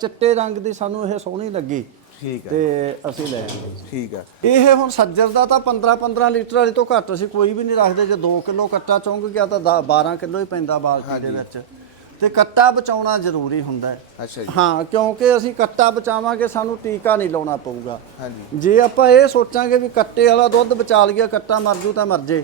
ਚਿੱਟੇ ਰੰਗ ਦੀ ਸਾਨੂੰ ਇਹ ਸੋਹਣੀ ਲੱਗੀ ਠੀਕ ਹੈ ਤੇ ਅਸੀਂ ਲੈ ਆਏ ਠੀਕ ਹੈ ਇਹ ਹੁਣ ਸੱਜਰ ਦਾ ਤਾਂ 15 15 ਲੀਟਰ ਵਾਲੀ ਤੋਂ ਘੱਟ ਅਸੀਂ ਕੋਈ ਵੀ ਨਹੀਂ ਰੱਖਦੇ। ਜੇ 2 ਕਿਲੋ ਕੱਟਾ ਚੁੰਗ ਗਿਆ ਤਾਂ 12 ਕਿਲੋ ਹੀ ਪੈਂਦਾ ਬਾਲਟੀ ਦੇ ਵਿੱਚ। ਤੇ ਕੱਟਾ ਬਚਾਉਣਾ ਜ਼ਰੂਰੀ ਹੁੰਦਾ ਹੈ। ਅੱਛਾ ਜੀ। ਹਾਂ ਕਿਉਂਕਿ ਅਸੀਂ ਕੱਟਾ ਬਚਾਵਾਂਗੇ ਸਾਨੂੰ ਟੀਕਾ ਨਹੀਂ ਲਾਉਣਾ ਪਊਗਾ। ਹਾਂਜੀ। ਜੇ ਆਪਾਂ ਇਹ ਸੋਚਾਂਗੇ ਵੀ ਕੱਟੇ ਵਾਲਾ ਦੁੱਧ ਬਚਾ ਲਿਆ ਕੱਟਾ ਮਰ ਜੂ ਤਾਂ ਮਰ ਜੇ।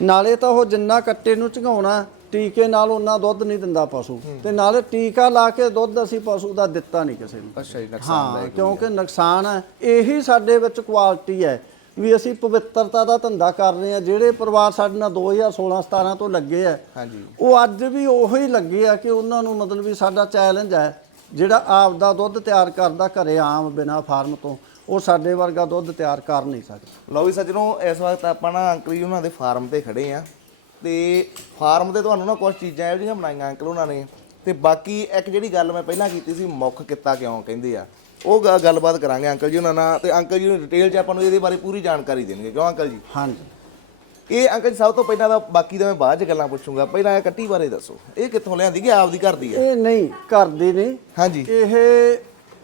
ਨਾਲੇ ਤਾਂ ਉਹ ਜਿੰਨਾ ਕੱਟੇ ਨੂੰ ਝਗਾਉਣਾ ਟੀਕੇ ਨਾਲ ਉਹਨਾਂ ਦੁੱਧ ਨਹੀਂ ਦਿੰਦਾ ਪਸ਼ੂ। ਤੇ ਨਾਲੇ ਟੀਕਾ ਲਾ ਕੇ ਦੁੱਧ ਅਸੀਂ ਪਸ਼ੂ ਦਾ ਦਿੱਤਾ ਨਹੀਂ ਕਿਸੇ ਨੂੰ। ਅੱਛਾ ਜੀ ਨੁਕਸਾਨ ਹਾਂ ਕਿਉਂਕਿ ਨੁਕਸਾਨ ਹੈ ਇਹੀ ਸਾਡੇ ਵਿੱਚ ਕੁਆਲਿਟੀ ਹੈ ਵੀ ਅਸੀਂ ਪਵਿੱਤਰਤਾ ਦਾ ਧੰਦਾ ਕਰ ਰਹੇ ਹਾਂ। ਜਿਹੜੇ ਪਰਿਵਾਰ ਸਾਡੇ ਨਾਲ 2016 17 ਤੋਂ ਲੱਗੇ ਆ ਹਾਂਜੀ। ਉਹ ਅੱਜ ਵੀ ਉਹੀ ਲੱਗੇ ਆ ਕਿ ਉਹਨਾਂ ਨੂੰ ਮਤਲਬ ਵੀ ਸਾਡਾ ਚੈਲੰਜ ਹੈ ਜਿਹੜਾ ਆਪ ਦਾ ਦੁੱਧ ਤਿਆਰ ਕਰਦਾ ਘਰੇ ਆਮ ਬਿਨਾ ਫਾਰਮ ਤੋਂ ਉਹ ਸਾਡੇ ਵਰਗਾ ਦੁੱਧ ਤਿਆਰ ਕਰ ਨਹੀਂ ਸਕਦਾ। ਲਓ ਵੀ ਸੱਜਣੋ ਇਸ ਵਕਤ ਆਪਾਂ ਨਾ ਅੰਕਲ ਜੀ ਉਹਨਾਂ ਦੇ ਫਾਰਮ ਤੇ ਖੜੇ ਆ। ਤੇ ਫਾਰਮ ਤੇ ਤੁਹਾਨੂੰ ਨਾ ਕੁਝ ਚੀਜ਼ਾਂ ਇਹੋ ਜਿਹੀਆਂ ਬਣਾਈਆਂ ਅੰਕਲ ਉਹਨਾਂ ਨੇ। ਤੇ ਬਾਕੀ ਇੱਕ ਜਿਹੜੀ ਗੱਲ ਮੈਂ ਪਹਿਲਾਂ ਕੀਤੀ ਸੀ ਮੁੱਖ ਕਿੱਤਾ ਕਿਉਂ ਕਹਿੰਦੇ ਆ। ਉਹ ਗ- ਗੱਲਬਾਤ ਕਰਾਂਗੇ ਅੰਕਲ ਜੀ ਉਹਨਾਂ ਨਾਲ ਤੇ ਅੰਕਲ ਜੀ ਨੂੰ ਡਿਟੇਲ 'ਚ ਆਪਾਂ ਨੂੰ ਇਹਦੇ ਬਾਰੇ ਪੂਰੀ ਜਾਣਕਾਰੀ ਦੇਣਗੇ। ਕਿਉਂ ਅੰਕਲ ਜੀ? ਹਾਂਜੀ। ਇਹ ਅੰਕਲ ਜੀ ਸਭ ਤੋਂ ਪਹਿਲਾਂ ਤਾਂ ਬਾਕੀ ਦਾ ਮੈਂ ਬਾਅਦ 'ਚ ਗੱਲਾਂ ਪੁੱਛੂੰਗਾ। ਪਹਿਲਾਂ ਇਹ ਕੱਟੀ ਬਾਰੇ ਦੱਸੋ। ਇਹ ਕਿੱਥੋਂ ਲਿਆਂਦੀ ਕਿ ਆਪਦੀ ਘਰ ਦੀ ਹੈ ਇਹ ਨਹੀਂ ਘਰ ਦੀ ਨਹੀਂ ਹਾਂਜੀ। ਇਹ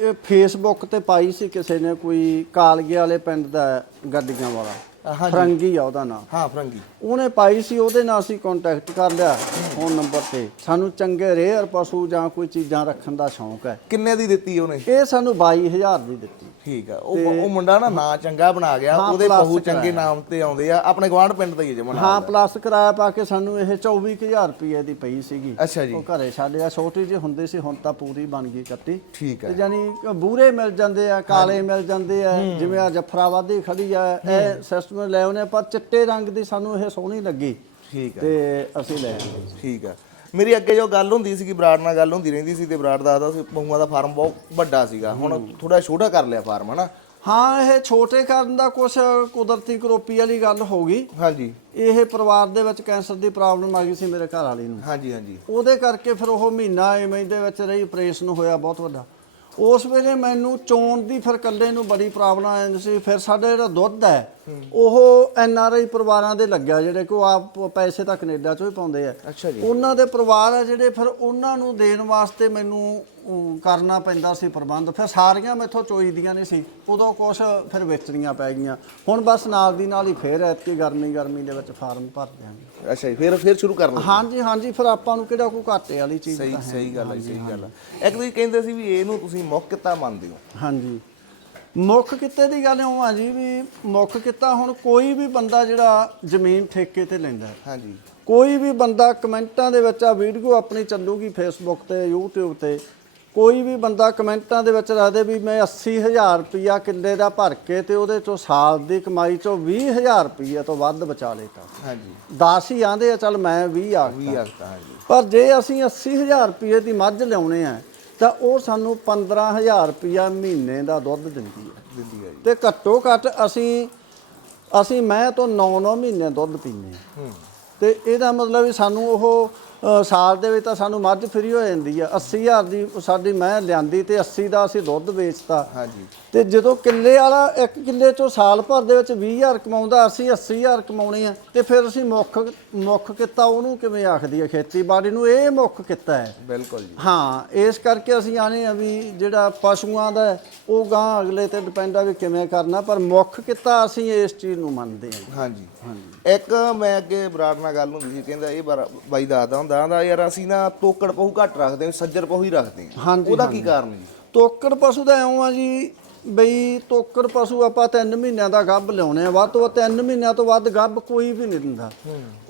ਇਹ ਫੇਸਬੁੱਕ ਤੇ ਪਾਈ ਸੀ ਕਿਸੇ ਨੇ ਕੋਈ ਕਾਲਗੇ ਵਾਲੇ ਪਿੰਡ ਦਾ ਗੱਡੀਆਂ ਵਾਲਾ। ਹਾਂਜੀ। ਫਰੰਗੀ ਆ ਉਹਦਾ ਨਾਮ ਹਾਂ ਫਰੰਗੀ। ਉਹਨੇ ਪਾਈ ਸੀ ਉਹਦੇ ਨਾਲ ਅਸੀਂ ਕੰਟੈਕਟ ਕਰ ਲਿਆ ਫੋਨ ਨੰਬਰ ਤੇ। ਸਾਨੂੰ ਚੰਗੇ ਰੇਅਰ ਪਸ਼ੂ ਜਾਂ ਕੋਈ ਚੀਜ਼ਾਂ ਰੱਖਣ ਦਾ ਸ਼ੌਂਕ ਹੈ। ਕਿੰਨੇ ਦੀ ਦਿੱਤੀ ਉਹਨੇ? ਇਹ ਸਾਨੂੰ 22000 ਦੀ ਦਿੱਤੀ। ਠੀਕ ਆ ਉਹ ਉਹ ਮੁੰਡਾ ਨਾ ਨਾਂ ਚੰਗਾ ਬਣਾ ਗਿਆ ਹਾਂ, ਉਹਦੇ plus ਬਹੁ ਚੰਗੇ ਨਾਮ ਤੇ ਆਉਂਦੇ ਆ ਆਪਣੇ ਗਵਾਂਢ ਪਿੰਡ ਤੋਂ ਹੀ ਜਮਨ ਹਾਂ ਪਲੱਸ ਕਿਰਾਇਆ ਪਾ ਕੇ ਸਾਨੂੰ ਇਹ 24000 ਰੁਪਏ ਦੀ ਪਈ ਸੀਗੀ। ਅੱਛਾ ਜੀ। ਉਹ ਘਰੇ ਛੱਡਿਆ ਛੋਟੀ ਜਿਹੀ ਹੁੰਦੀ ਸੀ ਹੁਣ ਤਾਂ ਪੂਰੀ ਬਣ ਗਈ ਕੱਟੀ ਠੀਕ ਤੇ ਹੈ ਜਾਨੀ ਬੂਰੇ ਮਿਲ ਜਾਂਦੇ ਆ ਕਾਲੇ ਮਿਲ ਜਾਂਦੇ ਆ ਜਿਵੇਂ ਆ ਜਫਰਾਬਾਦੀ ਖੜੀ ਆ ਇਹ ਸਿਸਟਮ ਲੈ ਆਉਨੇ ਪਰ ਚਿੱਟੇ ਰੰਗ ਦੀ ਸਾਨੂੰ ਇਹ ਸੋਹਣੀ ਲੱਗੀ। ਠੀਕ ਹੈ ਤੇ ਅਸੀਂ ਲੈ ਆਏ। ਠੀਕ ਆ। ਮੇਰੀ ਅੱਗੇ ਜੋ ਗੱਲ ਹੁੰਦੀ ਸੀ ਕਿ ਬਰਾੜ ਨਾਲ ਗੱਲ ਹੁੰਦੀ ਰਹਿੰਦੀ ਸੀ ਤੇ ਬਰਾੜ ਦੱਸਦਾ ਸੀ ਪਹੂਆਂ ਦਾ ਫਾਰਮ ਬਹੁਤ ਵੱਡਾ ਸੀਗਾ। ਹੁਣ ਥੋੜਾ ਛੋਟਾ ਕਰ ਲਿਆ ਫਾਰਮ ਹਨਾ? ਹਾਂ ਇਹ ਛੋਟੇ ਕਰਨ ਦਾ ਕੁਝ ਕੁਦਰਤੀ ਕਰੋਪੀ ਵਾਲੀ ਗੱਲ ਹੋ ਗਈ। ਹਾਂਜੀ। ਇਹ ਪਰਿਵਾਰ ਦੇ ਵਿੱਚ ਕੈਂਸਰ ਦੀ ਪ੍ਰੋਬਲਮ ਆ ਗਈ ਸੀ ਮੇਰੇ ਘਰ ਵਾਲੀ ਨੂੰ। ਹਾਂਜੀ ਹਾਂਜੀ। ਉਹਦੇ ਕਰਕੇ ਫਿਰ ਉਹ ਮਹੀਨਾ ਐਵੇਂ ਦੇ ਵਿੱਚ ਰਹੀ ਆਪਰੇਸ਼ਨ ਹੋਇਆ ਬਹੁਤ ਵੱਡਾ। ਉਸ ਵੇਲੇ ਮੈਨੂੰ ਚੋਣ ਦੀ ਫਿਰ ਇਕੱਲੇ ਨੂੰ ਬੜੀ ਪ੍ਰੋਬਲਮ ਆ ਜਾਂਦੀ ਸੀ। ਫਿਰ ਸਾਡੇ ਜਿਹੜਾ ਦੁੱਧ ਹੈ ਉਹ ਐਨ ਆਰ ਆਈ ਪਰਿਵਾਰਾਂ ਦੇ ਲੱਗਿਆ ਜਿਹੜੇ ਕਿ ਆਪ ਪੈਸੇ ਤਾਂ ਕੈਨੇਡਾ ਚੋਂ ਹੀ ਪਾਉਂਦੇ ਆ। ਅੱਛਾ ਜੀ। ਉਹਨਾਂ ਦੇ ਪਰਿਵਾਰ ਆ ਜਿਹੜੇ ਫਿਰ ਉਹਨਾਂ ਨੂੰ ਦੇਣ ਵਾਸਤੇ ਮੈਨੂੰ ਕਰਨਾ ਪੈਂਦਾ ਸੀ ਪ੍ਰਬੰਧ। ਫਿਰ ਸਾਰੀਆਂ ਮੈਥੋਂ ਚੋਈਦੀਆਂ ਨਹੀਂ ਸੀ ਉਦੋਂ ਕੁਛ ਫਿਰ ਵੇਚਣੀਆਂ ਪੈ ਗਈਆਂ। ਹੁਣ ਬਸ ਨਾਲ ਦੀ ਨਾਲ ਹੀ ਫੇਰ ਐਤਕੀ ਗਰਮੀ ਗਰਮੀ ਦੇ ਵਿੱਚ ਫਾਰਮ ਭਰ ਦਿਆਂਗੇ। ਅੱਛਾ ਜੀ ਫਿਰ ਫਿਰ ਸ਼ੁਰੂ ਕਰ ਲਓ ਹਾਂਜੀ ਹਾਂਜੀ ਫਿਰ ਆਪਾਂ ਨੂੰ ਕਿਹੜਾ ਕੋਈ ਘਾਟੇ ਵਾਲੀ ਚੀਜ਼ ਸਹੀ ਹੈ ਸਹੀ ਗੱਲ ਹੈ ਸਹੀ ਗੱਲ ਹੈ। ਇੱਕ ਤੁਸੀਂ ਕਹਿੰਦੇ ਸੀ ਵੀ ਇਹਨੂੰ ਤੁਸੀਂ ਮੁੱਖ ਕਿੱਤਾ ਮੰਨਦੇ ਹੋ। ਹਾਂਜੀ। ਮੁੱਖ ਕਿੱਤੇ ਦੀ ਗੱਲ ਇਉਂ ਆ ਜੀ ਵੀ ਮੁੱਖ ਕਿੱਤਾ ਹੁਣ ਕੋਈ ਵੀ ਬੰਦਾ ਜਿਹੜਾ ਜ਼ਮੀਨ ਠੇਕੇ ਤੇ ਲੈਂਦਾ ਹੈ। ਹਾਂਜੀ। ਕੋਈ ਵੀ ਬੰਦਾ ਕਮੈਂਟਾਂ ਦੇ ਵਿੱਚ ਆ ਵੀਡੀਓ ਆਪਣੀ ਚੱਲੂਗੀ ਫੇਸਬੁੱਕ ਤੇ YouTube ਤੇ। ਕੋਈ ਵੀ ਬੰਦਾ ਕਮੈਂਟਾਂ ਦੇ ਵਿੱਚ ਰੱਖਦੇ ਵੀ ਮੈਂ 80000 ਰੁਪਇਆ ਕਿੱਲੇ ਦਾ ਭਰ ਕੇ ਤੇ ਉਹਦੇ ਚੋਂ ਸਾਲ ਦੀ ਕਮਾਈ ਚੋਂ 20000 ਰੁਪਇਆ ਤੋਂ ਵੱਧ ਬਚਾ ਲੇਤਾ। ਹਾਂਜੀ। 10 ਹੀ ਆਂਦੇ ਆ ਚੱਲ ਮੈਂ 20 ਆ ਵੀ ਆਖਤਾ ਹਾਂਜੀ। ਪਰ ਜੇ ਅਸੀਂ 80000 ਰੁਪਏ ਦੀ ਮੱਝ ਲਿਆਉਣੇ ਆ ਤਾਂ ਉਹ ਸਾਨੂੰ 15000 ਰੁਪਇਆ ਮਹੀਨੇ ਦਾ ਦੁੱਧ ਦਿੰਦੀ ਹੈ। ਦਿੰਦੀ ਹੈ ਜੀ। ਤੇ ਘੱਟੋ ਘੱਟ ਅਸੀਂ ਅਸੀਂ ਮੈਂ ਤੋਂ 9-9 ਮਹੀਨੇ ਦੁੱਧ ਪੀਂਦੇ ਹਾਂ। ਤੇ ਇਹਦਾ ਮਤਲਬ ਵੀ ਸਾਨੂੰ ਉਹ ਸਾਲ ਦੇ ਵਿੱਚ ਤਾਂ ਸਾਨੂੰ ਮੱਝ ਫਰੀ ਹੋ ਜਾਂਦੀ ਆ। 80000 ਦੀ ਸਾਡੀ ਮੈਂ ਲਿਆਂਦੀ ਤੇ 80 ਦਾ ਅਸੀਂ ਦੁੱਧ ਵੇਚਤਾ। ਹਾਂਜੀ। ਤੇ ਜਦੋਂ ਕਿੱਲੇ ਵਾਲਾ ਇੱਕ ਕਿੱਲੇ ਚੋਂ ਸਾਲ ਭਰ ਦੇ ਵਿੱਚ 20000 ਕਮਾਉਂਦਾ ਅਸੀਂ 80000 ਕਮਾਉਣੇ ਆ ਤੇ ਫਿਰ ਅਸੀਂ ਮੁੱਖ ਮੁੱਖ ਕਿੱਤਾ ਉਹਨੂੰ ਕਿਵੇਂ ਆਖਦੀ ਹੈ ਖੇਤੀਬਾੜੀ ਨੂੰ? ਇਹ ਮੁੱਖ ਕਿੱਤਾ ਹੈ। ਬਿਲਕੁਲ ਜੀ। ਹਾਂ ਇਸ ਕਰਕੇ ਅਸੀਂ ਆਨੇ ਆ ਵੀ ਜਿਹੜਾ ਪਸ਼ੂਆਂ ਦਾ ਉਹ ਗਾਂ ਅਗਲੇ ਤੇ ਡਿਪੈਂਡ ਆ ਵੀ ਕਿਵੇਂ ਕਰਨਾ ਪਰ ਮੁੱਖ ਕਿੱਤਾ ਅਸੀਂ ਇਸ ਚੀਜ਼ ਨੂੰ ਮੰਨਦੇ ਹਾਂ ਹਾਂਜੀ। ਇੱਕ ਮੈਂ ਅੱਗੇ ਬਰਾੜ ਨਾਲ ਗੱਲ ਹੁੰਦੀ ਸੀ ਕਹਿੰਦਾ ਇਹ ਬਾਈ ਦੱਸਦਾ ਹੁੰਦਾ ਆਂਦਾ ਯਾਰ ਅਸੀਂ ਨਾ ਤੋਕੜ ਪਹੂ ਘੱਟ ਰੱਖਦੇ ਹਾਂ ਸੱਜਰ ਪਹੂ ਹੀ ਰੱਖਦੇ ਹਾਂ। ਹਾਂਜੀ, ਉਹਦਾ ਕੀ ਕਾਰਨ ਜੀ? ਤੋਕੜ ਪਸ਼ੂ ਦਾ ਇਉਂ ਆ ਜੀ ਬਈ ਤੋਕੜ ਪਸ਼ੂ ਆਪਾਂ 3 ਮਹੀਨਿਆਂ ਦਾ ਗੱਭ ਲਿਆਉਣੇ ਆ ਵੱਧ ਤੋਂ ਵੱਧ 3 ਮਹੀਨਿਆਂ ਤੋਂ ਵੱਧ ਗੱਭ ਕੋਈ ਵੀ ਨਹੀਂ ਦਿੰਦਾ।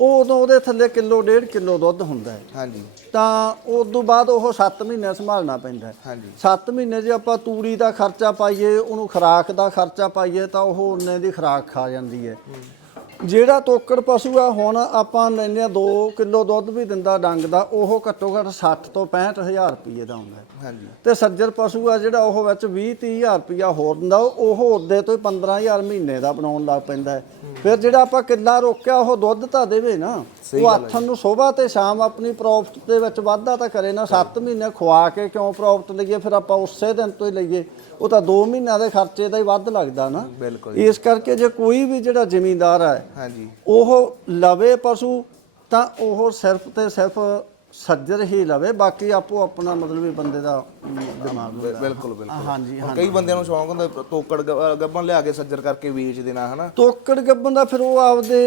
ਉਹ ਉਦੋਂ ਉਹਦੇ ਥੱਲੇ ਕਿਲੋ ਡੇਢ ਕਿਲੋ ਦੁੱਧ ਹੁੰਦਾ ਹੈ। ਹਾਂਜੀ। ਤਾਂ ਉਸ ਤੋਂ ਬਾਅਦ ਉਹ 7 ਮਹੀਨੇ ਸੰਭਾਲਣਾ ਪੈਂਦਾ ਹੈ। ਹਾਂਜੀ। 7 ਮਹੀਨੇ ਜੇ ਆਪਾਂ ਤੂੜੀ ਦਾ ਖਰਚਾ ਪਾਈਏ ਉਹਨੂੰ ਖੁਰਾਕ ਦਾ ਖਰਚਾ ਪਾਈਏ ਤਾਂ ਉਹ ਉਨੇ ਦੀ ਖੁਰਾਕ ਖਾ ਜਾਂਦੀ ਹੈ। ਜਿਹੜਾ ਤੋਕੜ ਪਸ਼ੂ ਆ ਹੁਣ ਆਪਾਂ ਲੈਂਦੇ ਆ 2 ਕਿਲੋ ਦੁੱਧ ਵੀ ਦਿੰਦਾ ਡੰਗ ਦਾ ਉਹ ਘੱਟੋ ਘੱਟ 60 ਤੋਂ 65000 ਰੁਪਏ ਦਾ ਹੁੰਦਾ ਹਾਂਜੀ। ਤੇ ਸੱਜਰ ਪਸ਼ੂ ਆ ਜਿਹੜਾ ਉਹ ਵਿੱਚ 20 30000 ਰੁਪਇਆ ਹੋਰ ਦਿੰਦਾ ਉਹ ਉਹਦੇ ਤੋਂ ਹੀ 15000 ਮਹੀਨੇ ਦਾ ਬਣਾਉਣ ਲੱਗ ਪੈਂਦਾ ਫਿਰ ਜਿਹੜਾ ਆਪਾਂ ਕਿੱਲਾ ਰੋਕਿਆ ਉਹ ਦੁੱਧ ਤਾਂ ਦੇਵੇ ਨਾ ਉਹ ਆਥਣ ਨੂੰ ਸਵੇਰ ਤੇ ਸ਼ਾਮ ਆਪਣੀ ਪ੍ਰੋਫਿਟ ਦੇ ਵਿੱਚ ਵਾਧਾ ਤਾਂ ਕਰੇ ਨਾ 7 ਮਹੀਨੇ ਖਵਾ ਕੇ ਕਿਉਂ ਪ੍ਰੋਫਿਟ ਲਈਏ ਫਿਰ ਆਪਾਂ ਉਸੇ ਦਿਨ ਤੋਂ ਹੀ ਲਈਏ। ਉਹ ਤਾਂ 2 ਮਹੀਨਿਆਂ ਦੇ ਖਰਚੇ ਦਾ ਹੀ ਵੱਧ ਲੱਗਦਾ ਨਾ। ਬਿਲਕੁਲ ਇਸ ਕਰਕੇ ਜੇ ਕੋਈ ਵੀ ਜਿਹੜਾ ਜ਼ਿਮੀਂਦਾਰ ਹੈ ਹਾਂਜੀ। ਉਹ ਲਵੇ ਪਸ਼ੂ ਤਾਂ ਉਹ ਸਿਰਫ ਤੇ ਸਿਰਫ ਸੱਜਰ ਹੀ ਲਵੇ ਬਾਕੀ ਆਪੋ ਆਪਣਾ ਮਤਲਬ ਵੀ ਬੰਦੇ ਦਾ ਦਿਮਾਗ ਬਿਲਕੁਲ ਬਿਲਕੁਲ। ਹਾਂਜੀ ਹੁਣ ਕਈ ਬੰਦਿਆਂ ਨੂੰ ਸ਼ੌਂਕ ਹੁੰਦਾ ਤੋਕੜ ਗ- ਗੱਬਨ ਲਿਆ ਕੇ ਸੱਜਰ ਕਰਕੇ ਵੇਚ ਦੇਣਾ ਹਨਾ? ਤੋਕੜ ਗੱਬਨ ਦਾ ਫਿਰ ਉਹ ਆਪਦੇ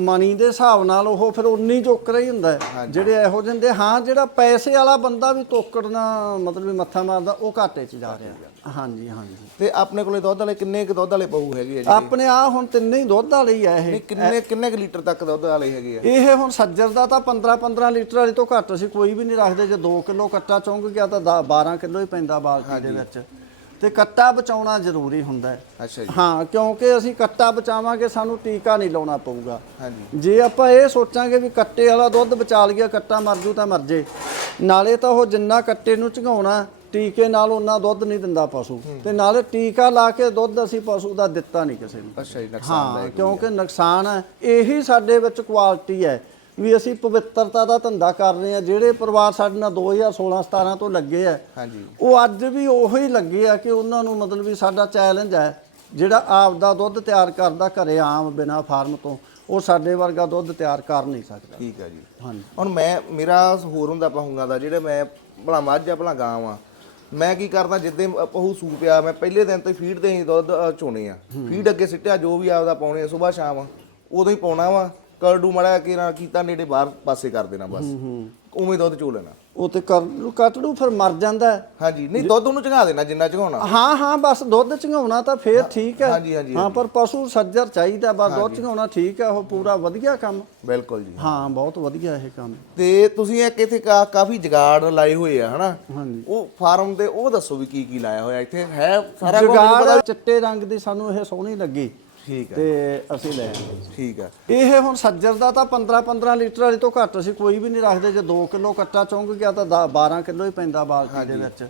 ਮਨੀ ਦੇ ਹਿਸਾਬ ਨਾਲ ਉਹ ਫਿਰ ਉਨੀ ਚੋਕਰਾ ਹੀ ਹੁੰਦਾ ਹੈ। ਜਿਹੜੇ ਇਹੋ ਜਿਹੇ ਹਾਂ ਜਿਹੜਾ ਪੈਸੇ ਵਾਲਾ ਬੰਦਾ ਵੀ ਤੋਕੜ ਨਾਲ ਮਤਲਬ ਮੱਥਾ ਮਾਰਦਾ ਉਹ ਘਾਟੇ 'ਚ ਜਾ ਰਿਹਾ। ਹਾਂਜੀ ਹਾਂਜੀ। ਤੇ ਆਪਣੇ ਕੋਲੇ ਦੁੱਧ ਵਾਲੇ ਕਿੰਨੇ ਕੁ ਦੁੱਧ ਵਾਲੇ ਪਹੂ ਹੈਗੇ ਆ ਜੀ ਆਪਣੇ ਆ ਹੁਣ ਤਿੰਨੇ ਹੀ ਦੁੱਧ ਵਾਲੇ ਹੀ ਆ ਇਹ। ਨਹੀਂ ਕਿੰਨੇ ਕਿੰਨੇ ਕੁ ਲੀਟਰ ਤੱਕ ਦੁੱਧ ਵਾਲੇ ਹੈਗੇ ਆ? ਇਹ ਹੁਣ ਸੱਜਰ ਦਾ ਤਾਂ 15 15 ਲੀਟਰ ਵਾਲੀ ਤੋਂ ਘੱਟ ਅਸੀਂ ਕੋਈ ਵੀ ਨਹੀਂ ਰੱਖਦੇ। ਜੇ 2 ਕਿਲੋ ਕੱਟਾ ਚੁੰਗ ਗਿਆ ਤਾਂ 12 ਕਿਲੋ ਹੀ ਪੈਂਦਾ ਬਾਲਟੀ ਦੇ ਵਿੱਚ। ਤੇ ਕੱਟਾ ਬਚਾਉਣਾ ਜ਼ਰੂਰੀ ਹੁੰਦਾ ਹੈ। ਅੱਛਾ ਜੀ। ਹਾਂ ਕਿਉਂਕਿ ਅਸੀਂ ਕੱਟਾ ਬਚਾਵਾਂਗੇ ਸਾਨੂੰ ਟੀਕਾ ਨਹੀਂ ਲਾਉਣਾ ਪਊਗਾ। ਹਾਂਜੀ। ਜੇ ਆਪਾਂ ਇਹ ਸੋਚਾਂਗੇ ਵੀ ਕੱਟੇ ਵਾਲਾ ਦੁੱਧ ਬਚਾ ਲਿਆ ਕੱਟਾ ਮਰ ਜੂ ਤਾਂ ਮਰ ਜੇ। ਨਾਲੇ ਤਾਂ ਉਹ ਜਿੰਨਾ ਕੱਟੇ ਨੂੰ ਝਗਾਉਣਾ ਟੀਕੇ ਨਾਲ ਉਹਨਾਂ ਦੁੱਧ ਨਹੀਂ ਦਿੰਦਾ ਪਸ਼ੂ। ਤੇ ਨਾਲੇ ਟੀਕਾ ਲਾ ਕੇ ਦੁੱਧ ਅਸੀਂ ਪਸ਼ੂ ਦਾ ਦਿੱਤਾ ਨਹੀਂ ਕਿਸੇ ਨੂੰ। ਅੱਛਾ ਜੀ ਨੁਕਸਾਨ ਹਾਂ ਕਿਉਂਕਿ ਨੁਕਸਾਨ ਹੈ। ਇਹੀ ਸਾਡੇ ਵਿੱਚ ਕੁਆਲਿਟੀ ਹੈ ਵੀ ਅਸੀਂ ਪਵਿੱਤਰਤਾ ਦਾ ਧੰਦਾ ਕਰ ਰਹੇ ਆ ਜਿਹੜੇ ਪਰਿਵਾਰ ਸਾਡੇ ਨਾਲ 2016 17 ਤੋਂ ਲੱਗੇ ਆ ਹਾਂਜੀ। ਉਹ ਅੱਜ ਵੀ ਉਹੀ ਲੱਗੇ ਆ ਕਿ ਉਹਨਾਂ ਨੂੰ ਮਤਲਬ ਵੀ ਸਾਡਾ ਚੈਲੰਜ ਹੈ ਜਿਹੜਾ ਆਪ ਦਾ ਦੁੱਧ ਤਿਆਰ ਕਰਦਾ ਘਰੇ ਆਮ ਬਿਨਾ ਫਾਰਮ ਤੋਂ ਉਹ ਸਾਡੇ ਵਰਗਾ ਦੁੱਧ ਤਿਆਰ ਕਰ ਨਹੀਂ ਸਕਦਾ। ਠੀਕ ਆ ਜੀ। ਹਾਂਜੀ। ਹੁਣ ਮੈਂ ਮੇਰਾ ਹੋਰ ਹੁੰਦਾ ਪਹੂੰਗਾ ਦਾ ਜਿਹੜੇ ਮੈਂ ਭਲਾ ਮੱਝ ਆ ਭਲਾ ਗਾਂ ਆ ਮੈਂ ਕੀ ਕਰਦਾ ਜਿੱਦੇ ਪਹੂ ਸੂ ਪਿਆ ਮੈਂ ਪਹਿਲੇ ਦਿਨ ਤੋਂ ਫੀਡ ਤੇ ਹੀ ਦੁੱਧ ਅ, ਚੋਣੇ ਆ। ਫੀਡ ਅੱਗੇ ਸਿੱਟਿਆ ਜੋ ਵੀ ਆਪਦਾ ਪਾਉਣੇ ਆ ਸਵੇਰ ਸ਼ਾਮ ਉਦੋਂ ਹੀ ਪਾਉਣਾ ਵਾ। ਕਰਡੂ ਮੜਾ ਕੇ ਨਾ ਕੀਤਾ ਨੇੜੇ ਬਾਹਰ ਪਾਸੇ ਕਰ ਦੇਣਾ ਬਸ। ਉਵੇਂ ਦੁੱਧ ਚੋ ਲੈਣਾ। ਉਹ ਤੇ ਕਰ ਕੱਟ ਲੂ ਫਿਰ ਮਰ ਜਾਂਦਾ ਹੈ। ਹਾਂਜੀ ਨਹੀਂ ਦੁੱਧ ਉਹਨੂੰ ਚੰਗਾ ਦੇਣਾ ਜਿੰਨਾ ਚੰਗਾਉਣਾ। ਹਾਂ ਹਾਂ ਬਸ ਦੁੱਧ ਚੰਗਾਉਣਾ ਤਾਂ ਫੇਰ ਠੀਕ ਹੈ। ਹਾਂਜੀ, ਹਾਂਜੀ, ਹਾਂ ਪਰ ਪਸ਼ੂ ਸੱਜਰ ਚਾਹੀਦਾ ਬਸ ਦੁੱਧ ਚੰਗਾਉਣਾ ਠੀਕ ਹੈ ਉਹ ਪੂਰਾ ਵਧੀਆ ਕੰਮ। ਬਿਲਕੁਲ ਜੀ। ਹਾਂ ਬਹੁਤ ਵਧੀਆ ਇਹ ਕੰਮ। ਤੇ ਤੁਸੀਂ ਇੱਕ ਇੱਥੇ ਕਾ- ਕਾਫੀ ਜਗਾੜ ਲਾਏ ਹੋਏ ਆ ਹਨਾ? ਹਾਂਜੀ। ਉਹ ਫਾਰਮ ਦੇ ਉਹ ਦੱਸੋ ਵੀ ਕੀ ਕੀ ਲਾਇਆ ਹੋਇਆ ਇੱਥੇ? ਹੈ ਸਾਰਾ ਕੁਝ? ਮੈਨੂੰ ਪਤਾ ਜਗਾੜ ਚਿੱਟੇ ਰੰਗ ਦੀ ਸਾਨੂੰ ਇਹ ਸੋਹਣੀ ਲੱਗੀ। ਠੀਕ ਹੈ ਤੇ ਅਸੀਂ ਲੈ ਆਏ। ਠੀਕ ਹੈ। ਇਹ ਹੁਣ ਸੱਜਰ ਦਾ ਤਾਂ 15 15 ਲੀਟਰ ਵਾਲੀ ਤੋਂ ਘੱਟ ਅਸੀਂ ਕੋਈ ਵੀ ਨਹੀਂ ਰੱਖਦੇ। ਜੇ 2 ਕਿਲੋ ਕੱਟਾ ਚੁੰਗ ਗਿਆ ਤਾਂ 12 ਕਿਲੋ ਹੀ ਪੈਂਦਾ ਬਾਲਟੀ ਦੇ ਵਿੱਚ।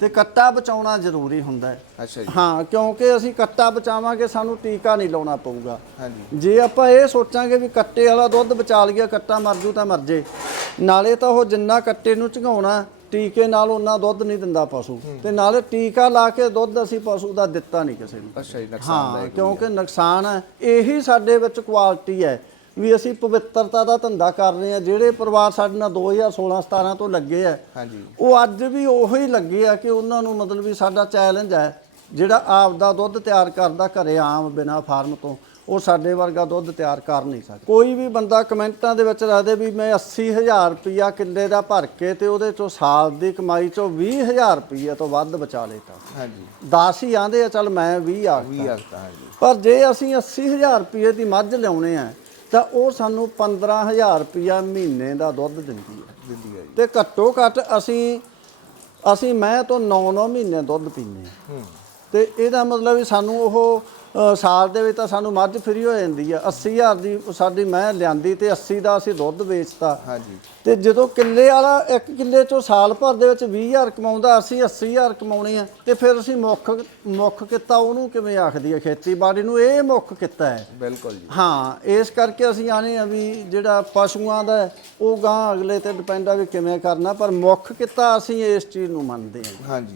ਤੇ ਕੱਟਾ ਬਚਾਉਣਾ ਜ਼ਰੂਰੀ ਹੁੰਦਾ ਹੈ। ਅੱਛਾ ਜੀ। ਹਾਂ ਕਿਉਂਕਿ ਅਸੀਂ ਕੱਟਾ ਬਚਾਵਾਂਗੇ ਸਾਨੂੰ ਟੀਕਾ ਨਹੀਂ ਲਾਉਣਾ ਪਊਗਾ। ਹਾਂਜੀ। ਜੇ ਆਪਾਂ ਇਹ ਸੋਚਾਂਗੇ ਵੀ ਕੱਟੇ ਵਾਲਾ ਦੁੱਧ ਬਚਾ ਲਿਆ ਕੱਟਾ ਮਰ ਜੂ ਤਾਂ ਮਰ ਜੇ। ਨਾਲੇ ਤਾਂ ਉਹ ਜਿੰਨਾ ਕੱਟੇ ਨੂੰ ਝਗਾਉਣਾ ਟੀਕੇ ਨਾਲ ਉਹਨਾਂ ਦੁੱਧ ਨਹੀਂ ਦਿੰਦਾ ਪਸ਼ੂ। ਤੇ ਨਾਲੇ ਟੀਕਾ ਲਾ ਕੇ ਦੁੱਧ ਅਸੀਂ ਪਸ਼ੂ ਦਾ ਦਿੱਤਾ ਨਹੀਂ ਕਿਸੇ ਨੂੰ। ਅੱਛਾ ਜੀ ਨੁਕਸਾਨ ਹਾਂ ਕਿਉਂਕਿ ਨੁਕਸਾਨ ਹੈ ਇਹੀ ਸਾਡੇ ਵਿੱਚ ਕੁਆਲਿਟੀ ਹੈ ਵੀ ਅਸੀਂ ਪਵਿੱਤਰਤਾ ਦਾ ਧੰਦਾ ਕਰ ਰਹੇ ਆ ਜਿਹੜੇ ਪਰਿਵਾਰ ਸਾਡੇ ਨਾਲ 2016 17 ਤੋਂ ਲੱਗੇ ਆ ਹਾਂਜੀ। ਉਹ ਅੱਜ ਵੀ ਉਹੀ ਲੱਗੇ ਆ ਕਿ ਉਹਨਾਂ ਨੂੰ ਮਤਲਬ ਵੀ ਸਾਡਾ ਚੈਲੰਜ ਹੈ ਜਿਹੜਾ ਆਪ ਦਾ ਦੁੱਧ ਤਿਆਰ ਕਰਦਾ ਘਰੇ ਆਮ ਬਿਨਾ ਫਾਰਮ ਤੋਂ। ਉਹ ਸਾਡੇ ਵਰਗਾ ਦੁੱਧ ਤਿਆਰ ਕਰ ਨਹੀਂ ਸਕਦਾ। ਕੋਈ ਵੀ ਬੰਦਾ ਕਮੈਂਟਾਂ ਦੇ ਵਿੱਚ ਰੱਖਦੇ ਵੀ ਮੈਂ 80000 ਰੁਪਿਆ ਕਿੱਲੇ ਦਾ ਭਰ ਕੇ ਤੇ ਉਹਦੇ ਚੋਂ ਸਾਲ ਦੀ ਕਮਾਈ ਚੋਂ 20000 ਰੁਪਿਆ ਤੋਂ ਵੱਧ ਬਚਾ ਲੇਤਾ। ਹਾਂਜੀ। 10 ਹੀ ਆਂਦੇ ਆ ਚੱਲ ਮੈਂ 20 ਆ 20 ਆਖਤਾ ਹਾਂਜੀ। ਪਰ ਜੇ ਅਸੀਂ 80000 ਰੁਪਏ ਦੀ ਮੱਝ ਲਿਆਉਣੇ ਆ ਤਾਂ ਉਹ ਸਾਨੂੰ 15000 ਰੁਪਿਆ ਮਹੀਨੇ ਦਾ ਦੁੱਧ ਦਿੰਦੀ ਹੈ ਦਿੰਦੀ ਹੈ ਤੇ ਘੱਟੋ ਘੱਟ ਅਸੀਂ ਅਸੀਂ ਮੈਂ ਤੋਂ 9-9 ਮਹੀਨੇ ਦੁੱਧ ਹਾਂ ਹੂੰ। ਤੇ ਇਹਦਾ ਮਤਲਬ ਵੀ ਸਾਨੂੰ ਉਹ ਸਾਲ ਦੇ ਵਿੱਚ ਤਾਂ ਸਾਨੂੰ ਮੱਝ ਫਰੀ ਹੋ ਜਾਂਦੀ ਆ। 80000 ਦੀ ਸਾਡੀ ਮੈਂ ਲਿਆਂਦੀ ਤੇ 80 ਦਾ ਅਸੀਂ ਦੁੱਧ ਵੇਚਤਾ। ਹਾਂਜੀ। ਤੇ ਜਦੋਂ ਕਿੱਲੇ ਵਾਲਾ ਇੱਕ ਕਿੱਲੇ ਚੋਂ ਸਾਲ ਭਰ ਦੇ ਵਿੱਚ 20000 ਕਮਾਉਂਦਾ ਅਸੀਂ 80000 ਕਮਾਉਣੇ ਆ ਤੇ ਫਿਰ ਅਸੀਂ ਮੁੱਖ ਮੁੱਖ ਕਿੱਤਾ ਉਹਨੂੰ ਕਿਵੇਂ ਆਖਦੀ ਹੈ ਖੇਤੀਬਾੜੀ ਨੂੰ? ਇਹ ਮੁੱਖ ਕਿੱਤਾ ਹੈ। ਬਿਲਕੁਲ ਜੀ। ਹਾਂ ਇਸ ਕਰਕੇ ਅਸੀਂ ਆਨੇ ਆ ਵੀ ਜਿਹੜਾ ਪਸ਼ੂਆਂ ਦਾ ਉਹ ਗਾਂ ਅਗਲੇ ਤੇ ਡਿਪੈਂਡ ਆ ਵੀ ਕਿਵੇਂ ਕਰਨਾ ਪਰ ਮੁੱਖ ਕਿੱਤਾ ਅਸੀਂ ਇਸ ਚੀਜ਼ ਨੂੰ ਮੰਨਦੇ ਹਾਂ। ਹਾਂਜੀ।